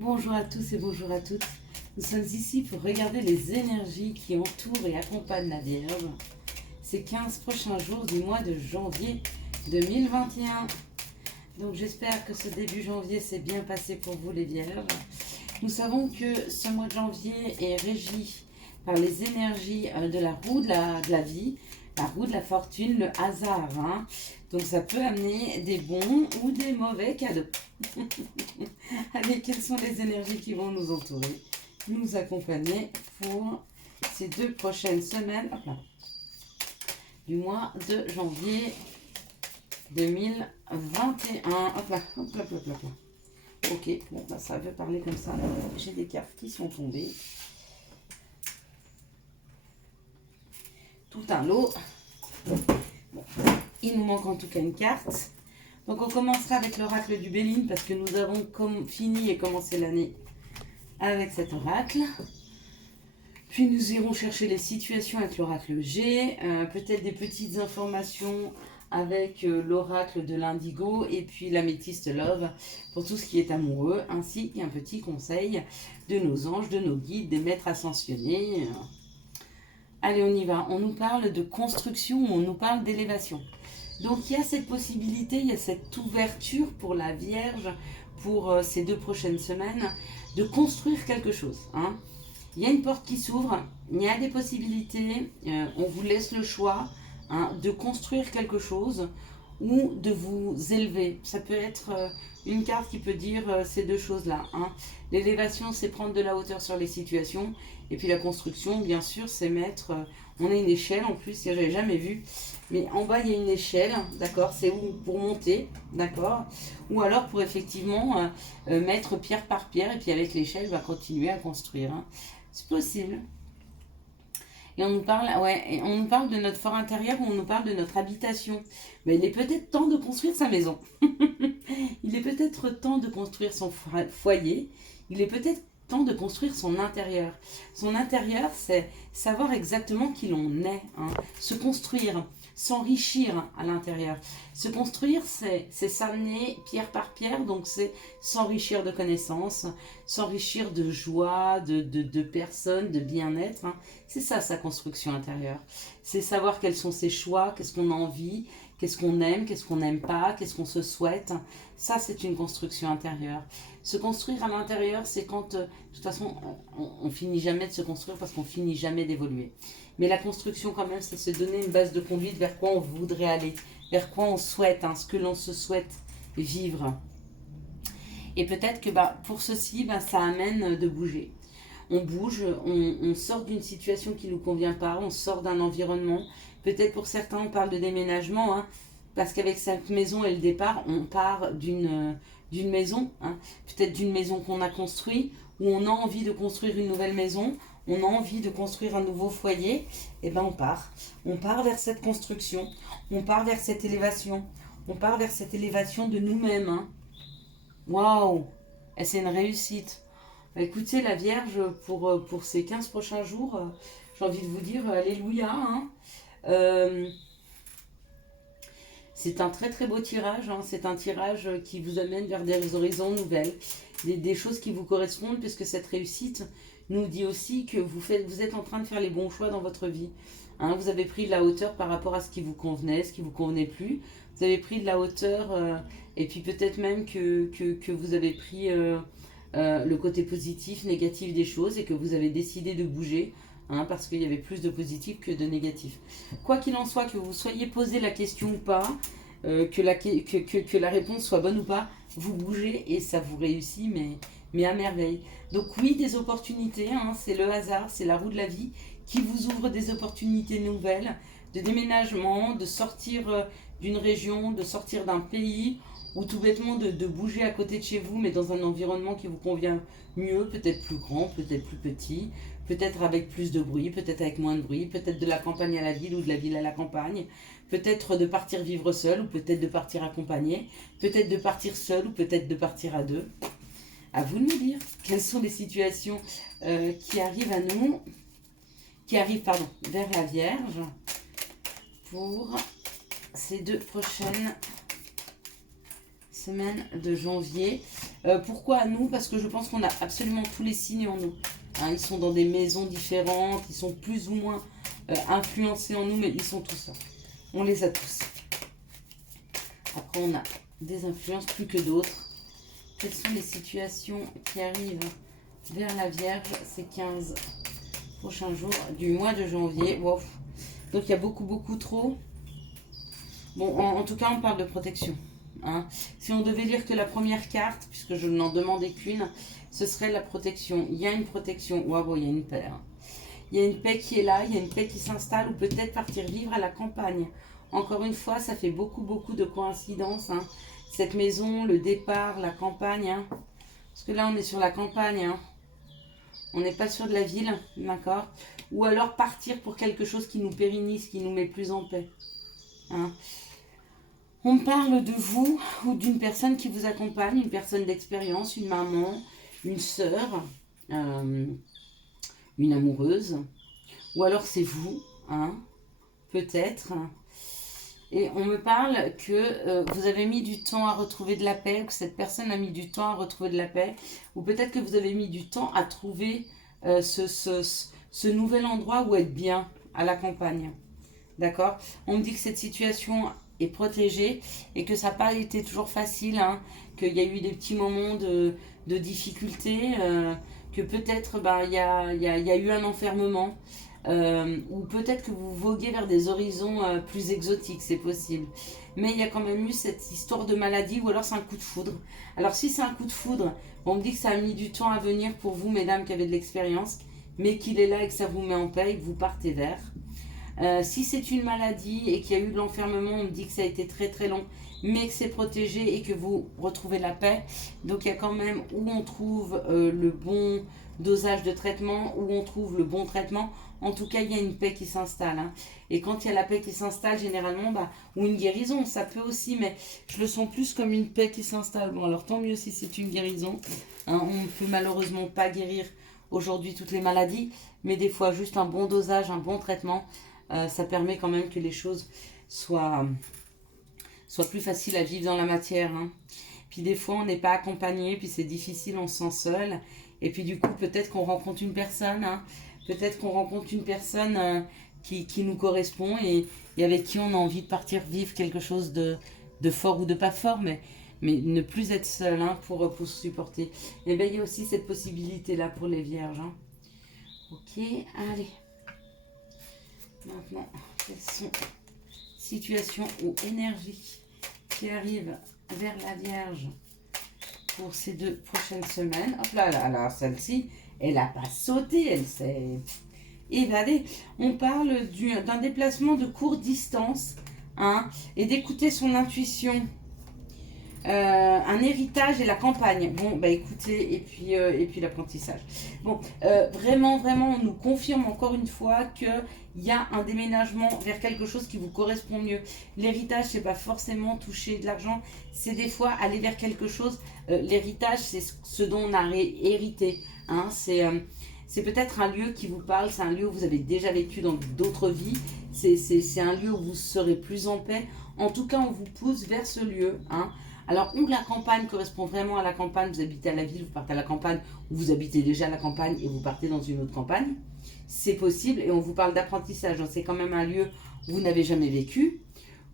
Bonjour à tous et bonjour à toutes. Nous sommes ici pour regarder les énergies qui entourent et accompagnent la Vierge ces 15 prochains jours du mois de janvier 2021. Donc j'espère que ce début janvier s'est bien passé pour vous les Vierges. Nous savons que ce mois de janvier est régi par les énergies de la roue de la vie, la roue de la fortune, le hasard. Donc ça peut amener des bons ou des mauvais cadeaux. Allez, quelles sont les énergies qui vont nous entourer, nous accompagner pour ces 2 prochaines semaines du mois de janvier 2021. Hop là. Ok, bon, bah, ça veut parler comme ça. J'ai des cartes qui sont tombées. Tout un lot. Bon, il nous manque en tout cas une carte. Donc on commencera avec l'oracle du Béline parce que nous avons fini et commencé l'année avec cet oracle. Puis nous irons chercher les situations avec l'oracle G, peut-être des petites informations avec l'oracle de l'indigo et puis l'améthyste love pour tout ce qui est amoureux, ainsi qu'un petit conseil de nos anges, de nos guides, des maîtres ascensionnés. Allez, on y va. On nous parle de construction, on nous parle d'élévation. Donc il y a cette possibilité, il y a cette ouverture pour la Vierge, pour ces 2 prochaines semaines, de construire quelque chose. Il y a une porte qui s'ouvre, il y a des possibilités, on vous laisse le choix de construire quelque chose ou de vous élever. Ça peut être une carte qui peut dire ces 2 choses-là. L'élévation, c'est prendre de la hauteur sur les situations. Et puis la construction, bien sûr, c'est mettre... on a une échelle en plus, je n'avais jamais vu. Mais en bas, il y a une échelle, d'accord. C'est pour monter, d'accord. Ou alors pour effectivement mettre pierre par pierre. Et puis avec l'échelle, on va continuer à construire. C'est possible. Et on nous parle de notre fort intérieur, on nous parle de notre habitation. Mais il est peut-être temps de construire sa maison. Il est peut-être temps de construire son foyer. Il est peut-être temps de construire son intérieur. Son intérieur, c'est savoir exactement qui l'on est. Se construire, s'enrichir à l'intérieur. Se construire, c'est s'amener pierre par pierre, donc c'est s'enrichir de connaissances, s'enrichir de joie, de personnes, de bien-être. C'est ça, sa construction intérieure. C'est savoir quels sont ses choix, qu'est-ce qu'on a envie, qu'est-ce qu'on aime, qu'est-ce qu'on n'aime pas, qu'est-ce qu'on se souhaite. Ça, c'est une construction intérieure. Se construire à l'intérieur, c'est quand... de toute façon, on finit jamais de se construire parce qu'on finit jamais d'évoluer. Mais la construction, quand même, c'est se donner une base de conduite vers quoi on voudrait aller, vers quoi on souhaite, ce que l'on se souhaite vivre. Et peut-être que pour ceci, ça amène de bouger. On bouge, on sort d'une situation qui ne nous convient pas, on sort d'un environnement. Peut-être pour certains, on parle de déménagement, parce qu'avec cette maison et le départ, on part d'une maison, peut-être d'une maison qu'on a construite, où on a envie de construire une nouvelle maison, on a envie de construire un nouveau foyer, et on part. On part vers cette construction, on part vers cette élévation, on part vers cette élévation de nous-mêmes. Waouh! Et c'est une réussite. Écoutez, la Vierge, pour ces 15 prochains jours, j'ai envie de vous dire, alléluia. C'est un très très beau tirage, c'est un tirage qui vous amène vers des horizons nouvelles, des choses qui vous correspondent, puisque cette réussite nous dit aussi que vous êtes en train de faire les bons choix dans votre vie. Vous avez pris de la hauteur par rapport à ce qui vous convenait, ce qui ne vous convenait plus. Vous avez pris de la hauteur, et puis peut-être même que vous avez pris le côté positif, négatif des choses, et que vous avez décidé de bouger, parce qu'il y avait plus de positif que de négatif. Quoi qu'il en soit, que vous soyez posé la question ou pas, que la réponse soit bonne ou pas, vous bougez et ça vous réussit, mais à merveille. Donc oui, des opportunités, c'est le hasard, c'est la roue de la vie qui vous ouvre des opportunités nouvelles, de déménagement, de sortir d'une région, de sortir d'un pays, ou tout bêtement de bouger à côté de chez vous, mais dans un environnement qui vous convient mieux, peut-être plus grand, peut-être plus petit, peut-être avec plus de bruit, peut-être avec moins de bruit, peut-être de la campagne à la ville ou de la ville à la campagne, peut-être de partir vivre seul ou peut-être de partir accompagné, peut-être de partir seul ou peut-être de partir à 2. À vous de me dire quelles sont les situations qui arrivent à nous, vers la Vierge pour ces 2 prochaines semaine de janvier. Pourquoi à nous? Parce que je pense qu'on a absolument tous les signes en nous. Hein, ils sont dans des maisons différentes, ils sont plus ou moins influencés en nous, mais ils sont tous là. On les a tous. Après, on a des influences plus que d'autres. Quelles sont les situations qui arrivent vers la Vierge ces 15 prochains jours du mois de janvier? Wow. Donc, il y a beaucoup trop. Bon, en tout cas, on parle de protection. Hein. Si on devait lire que la première carte, puisque je n'en demandais qu'une, ce serait la protection. Il y a une protection. Waouh, il y a une paix. Hein. Il y a une paix qui est là, il y a une paix qui s'installe, ou peut-être partir vivre à la campagne. Encore une fois, ça fait beaucoup de coïncidences. Hein. Cette maison, le départ, la campagne. Hein. Parce que là, on est sur la campagne. Hein. On n'est pas sur de la ville, d'accord? Ou alors partir pour quelque chose qui nous pérennise, qui nous met plus en paix. Hein. On parle de vous ou d'une personne qui vous accompagne, une personne d'expérience, une maman, une sœur, une amoureuse. Ou alors c'est vous, hein, peut-être. Et on me parle que vous avez mis du temps à retrouver de la paix, que cette personne a mis du temps à retrouver de la paix, ou peut-être que vous avez mis du temps à trouver ce nouvel endroit où être bien à la campagne. D'accord? On me dit que cette situation est protégée et que ça n'a pas été toujours facile, hein, qu'il y a eu des petits moments de difficulté, que peut-être il y a eu un enfermement. Ou peut-être que vous voguez vers des horizons plus exotiques, c'est possible. Mais il y a quand même eu cette histoire de maladie, ou alors c'est un coup de foudre. Alors si c'est un coup de foudre, on me dit que ça a mis du temps à venir pour vous, mesdames, qui avez de l'expérience, mais qu'il est là et que ça vous met en paix et que vous partez vers. Si c'est une maladie et qu'il y a eu de l'enfermement, on me dit que ça a été très long, mais que c'est protégé et que vous retrouvez la paix. Donc il y a quand même où on trouve le bon dosage de traitement, où on trouve le bon traitement. En tout cas, il y a une paix qui s'installe. Hein. Et quand il y a la paix qui s'installe, généralement, ou une guérison, ça peut aussi, mais je le sens plus comme une paix qui s'installe. Bon, alors tant mieux si c'est une guérison. Hein, on ne peut malheureusement pas guérir aujourd'hui toutes les maladies, mais des fois, juste un bon dosage, un bon traitement, ça permet quand même que les choses soient plus faciles à vivre dans la matière. Hein. Puis des fois, on n'est pas accompagné, puis c'est difficile, on se sent seul. Et puis du coup, peut-être qu'on rencontre une personne, hein, peut-être qu'on rencontre une personne qui nous correspond et avec qui on a envie de partir vivre quelque chose de fort ou de pas fort, mais ne plus être seul, hein, pour se supporter. Et bien, il y a aussi cette possibilité-là pour les vierges. Hein. Ok, allez. Maintenant, quelles sont situations ou énergies qui arrivent vers la Vierge pour ces 2 prochaines semaines? Hop là, celle-ci, elle n'a pas sauté, elle s'est évadée. On parle d'un déplacement de courte distance, hein, et d'écouter son intuition. Un héritage et la campagne. Bon, écoutez, et puis l'apprentissage. Bon, vraiment, on nous confirme encore une fois qu'il y a un déménagement vers quelque chose qui vous correspond mieux. L'héritage, c'est pas forcément toucher de l'argent, c'est des fois aller vers quelque chose. L'héritage, c'est ce dont on a hérité. Hein, c'est peut-être un lieu qui vous parle, c'est un lieu où vous avez déjà vécu dans d'autres vies. C'est un lieu où vous serez plus en paix. En tout cas, on vous pousse vers ce lieu. Hein. Alors, où la campagne correspond vraiment à la campagne, vous habitez à la ville, vous partez à la campagne, ou vous habitez déjà à la campagne et vous partez dans une autre campagne, c'est possible, et on vous parle d'apprentissage, donc c'est quand même un lieu où vous n'avez jamais vécu.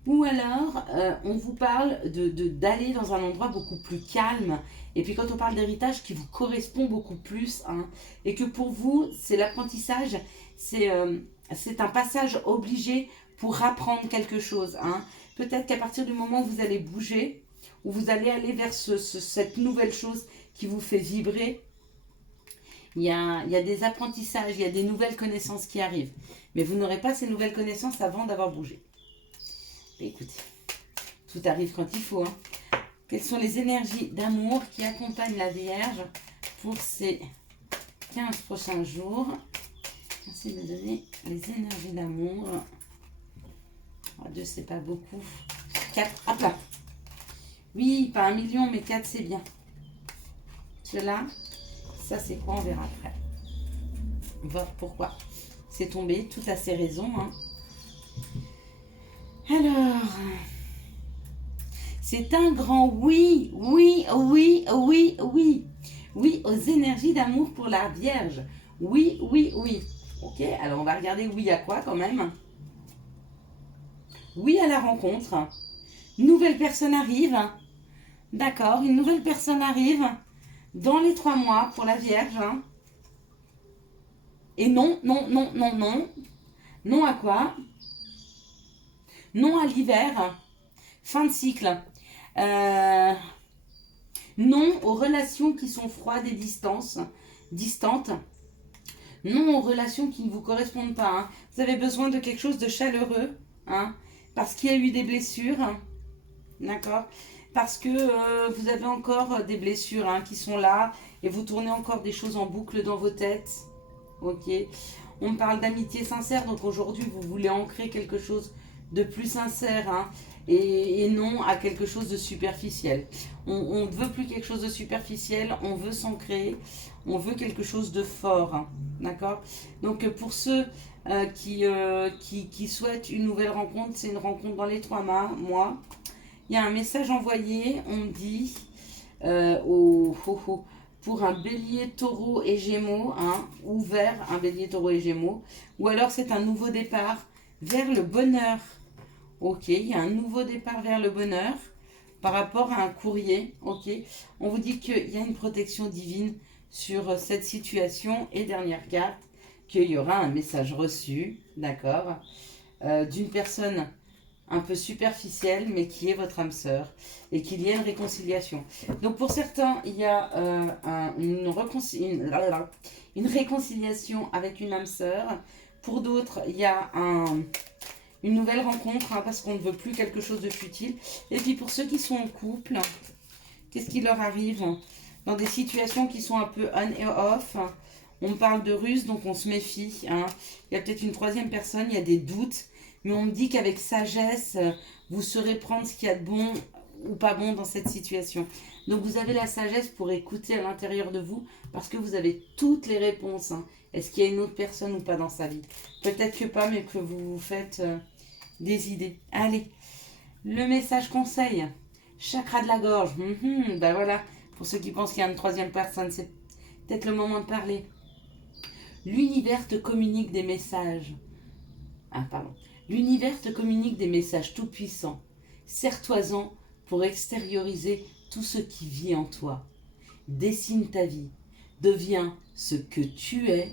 Ou alors, on vous parle d'aller dans un endroit beaucoup plus calme, et puis quand on parle d'héritage qui vous correspond beaucoup plus, hein, et que pour vous, c'est l'apprentissage, c'est un passage obligé pour apprendre quelque chose. Hein. Peut-être qu'à partir du moment où vous allez bouger, où vous allez aller vers cette nouvelle chose qui vous fait vibrer, il y a des apprentissages, il y a des nouvelles connaissances qui arrivent. Mais vous n'aurez pas ces nouvelles connaissances avant d'avoir bougé. Écoutez, tout arrive quand il faut. Hein. Quelles sont les énergies d'amour qui accompagnent la Vierge pour ces 15 prochains jours? Merci de me donner les énergies d'amour. 2, c'est pas beaucoup. 4, hop là. Oui, pas 1 million, mais 4, c'est bien. Cela, ça c'est quoi? On verra après. On va voir pourquoi c'est tombé. Tout a ses raisons. Hein. Alors, C'est un grand oui, oui, oui, oui, oui. Oui aux énergies d'amour pour la Vierge. Oui, oui, oui. Ok, alors on va regarder oui à quoi quand même. Oui à la rencontre. Nouvelle personne arrive. D'accord, une nouvelle personne arrive dans les 3 mois pour la Vierge. Et non, non, non, non, non. Non à quoi? Non à l'hiver. Fin de cycle. Non aux relations qui sont froides et distantes. Non aux relations qui ne vous correspondent pas. Hein. Vous avez besoin de quelque chose de chaleureux. Hein, parce qu'il y a eu des blessures. D'accord. Parce que vous avez encore des blessures qui sont là. Et vous tournez encore des choses en boucle dans vos têtes. Ok. On parle d'amitié sincère. Donc aujourd'hui, vous voulez ancrer quelque chose de plus sincère. Hein, et non à quelque chose de superficiel. On ne veut plus quelque chose de superficiel. On veut s'ancrer. On veut quelque chose de fort. Hein, d'accord. Donc pour ceux qui souhaitent une nouvelle rencontre, c'est une rencontre dans les 3 mois. Il y a un message envoyé, on dit pour un bélier, taureau et gémeaux, ouvert un bélier, taureau et gémeaux, ou alors c'est un nouveau départ vers le bonheur. Ok, il y a un nouveau départ vers le bonheur par rapport à un courrier. Ok, on vous dit qu'il y a une protection divine sur cette situation. Et dernière carte, qu'il y aura un message reçu, d'accord, d'une personne un peu superficielle, mais qui est votre âme sœur, et qu'il y a une réconciliation. Donc pour certains, il y a une réconciliation avec une âme sœur. Pour d'autres, il y a une nouvelle rencontre, parce qu'on ne veut plus quelque chose de futile. Et puis pour ceux qui sont en couple, qu'est-ce qui leur arrive dans des situations qui sont un peu on et off? On parle de ruse, donc on se méfie. Il y a peut-être une troisième personne, il y a des doutes. Mais on me dit qu'avec sagesse, vous saurez prendre ce qu'il y a de bon ou pas bon dans cette situation. Donc vous avez la sagesse pour écouter à l'intérieur de vous, parce que vous avez toutes les réponses. Est-ce qu'il y a une autre personne ou pas dans sa vie? Peut-être que pas, mais que vous vous faites des idées. Allez, le message conseil. Chakra de la gorge. Ben voilà, pour ceux qui pensent qu'il y a une troisième personne, c'est peut-être le moment de parler. L'univers te communique des messages. L'univers te communique des messages tout-puissants. Serre-toi-en pour extérioriser tout ce qui vit en toi. Dessine ta vie. Deviens ce que tu es.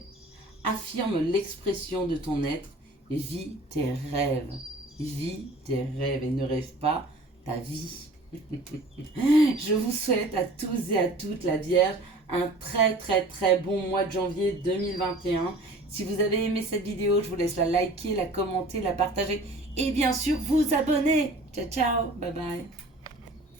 Affirme l'expression de ton être. Vis tes rêves. Vis tes rêves et ne rêve pas ta vie. Je vous souhaite à tous et à toutes, la Vierge, un très très très bon mois de janvier 2021. Si vous avez aimé cette vidéo, je vous laisse la liker, la commenter, la partager et bien sûr vous abonner. Ciao ciao, bye bye.